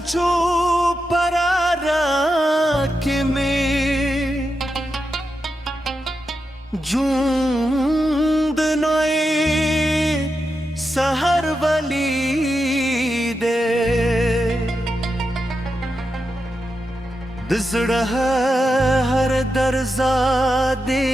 सोचो परारा के में जूंद नोए सहर वली दे दिसड़ा हर दर्जा दे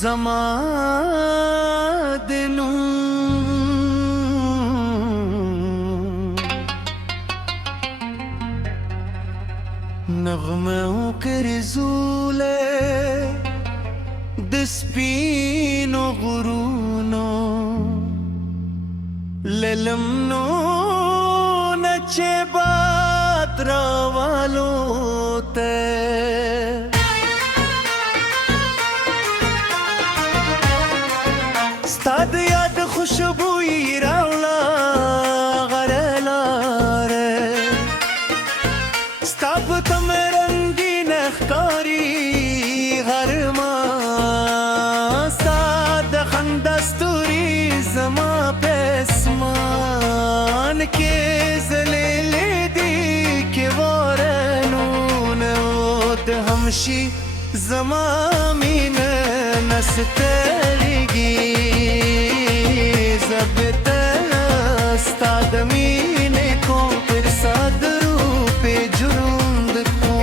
ज़मादिनू नग़मों के रिज़ूले दिस्पीनो गुरूनो लेलमनो नचे बात्रा वालो ते स्ताद याद खुशबुई रावला गरला रे स्ताब तम रंगीन अख्कारी हरमा साद खंदस्तूरी जमा पेस्मान के जलेले दी के वारनून ओत हमशी जमामीन नस्तरगी जबत स्ताद मीने को फिर साद रूपे जुरूंद को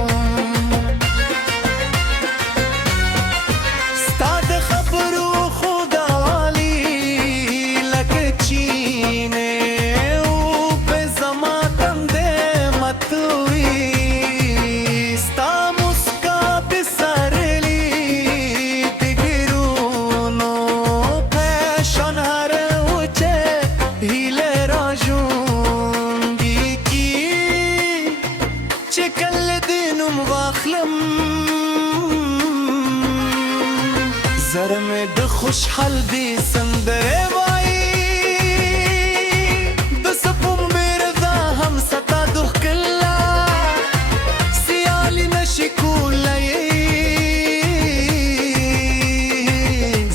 स्ताद खबरू खुदा वाली लग चीने ऊपे जमा तंदे मतुई स्ता मुस्का बिसरली दिगरूनो फैशन हर उचे हिले राजूंगी की चिकल दिनुम वाखलम زر में د खुशहाल दी संदरे वाई दसपुम बेरदा हम सता दुख कल्ला सियाली नशिकूला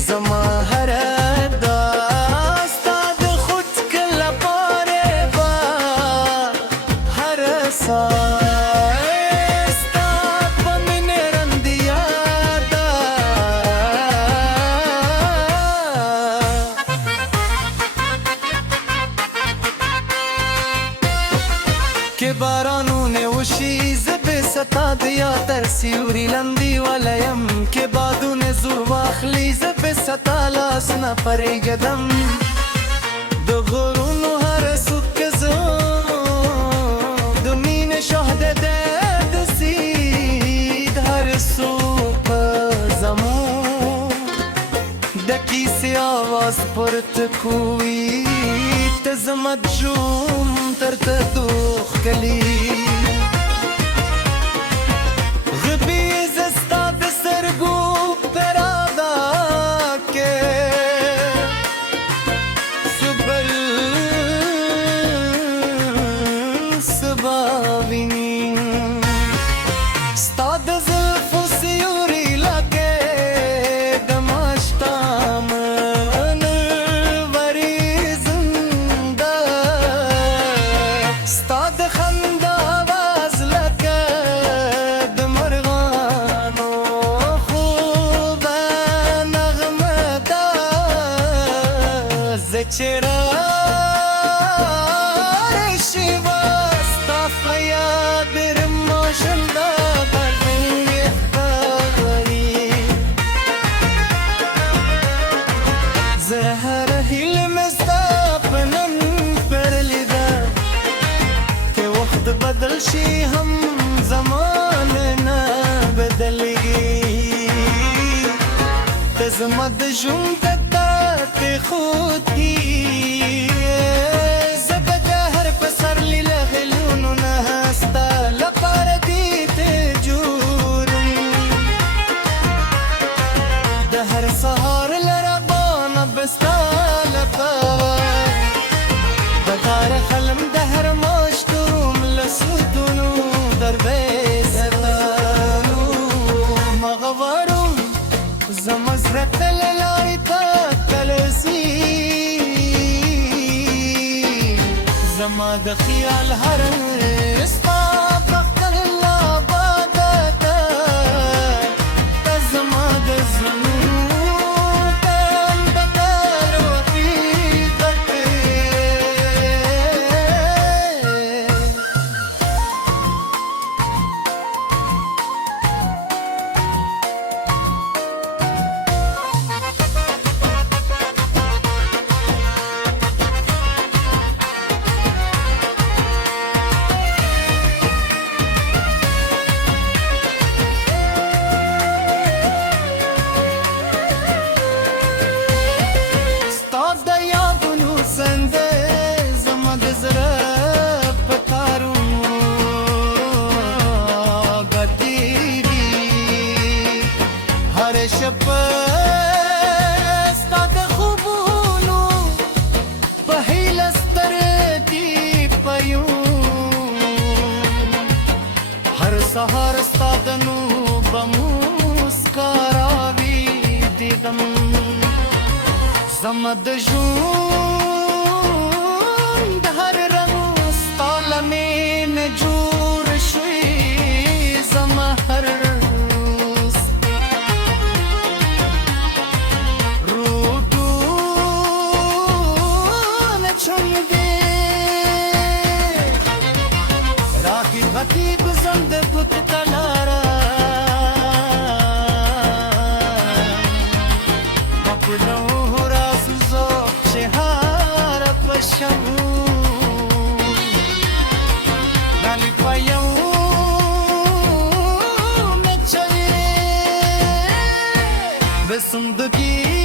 जमा हरदा स्ताद खुद कल्ला पारे बा हरसा के बारानू ने उशी ज़बे सता दिया तरसीउरी लंदी वलयम के बादू ने जुर्वाखली ज़बे सता लासना परे गदम दुगुरुनु हर सुक जो दुमीन शहद दे सीध हर सुप जमू दकी से आवाज परत कोई तजमत जूम ترتدوخ كلي غبي زستا بسرقو براداك سبل سبابيني استاد زلفو سيوري لكي دمشتام استاد خندا आवाज लगा दमरगानो खूब नगमदा ज़चरा शिवा स्ताफया बिरमोशंदा बरंगे खबरी जहर हिल में स्तापनन पर लिदा बदल शी हम ज़माना बदल गई तज़मद जुमता ते खुदी ज़बदा हर पसर ली लहलूनु नहस्ता लपार दी ते जूरुम दहर सहार लरबाना बस्ता लपावा बकार खलम दहर माश्तुरुम लसुदुनु दरबेज़तानु मغوارم زمزرت للايتا تلسي زما د خیال هر سهار ستا د نور به مسکاراوي دیدم زما د ژوند هر رنګ ستا له مینې جوړ شوي زما هر رودونه چنګې راکې غټې ګزم د ګوت تلاره بپلو رازو چې هار پشم نالی پایو مچای به زندگی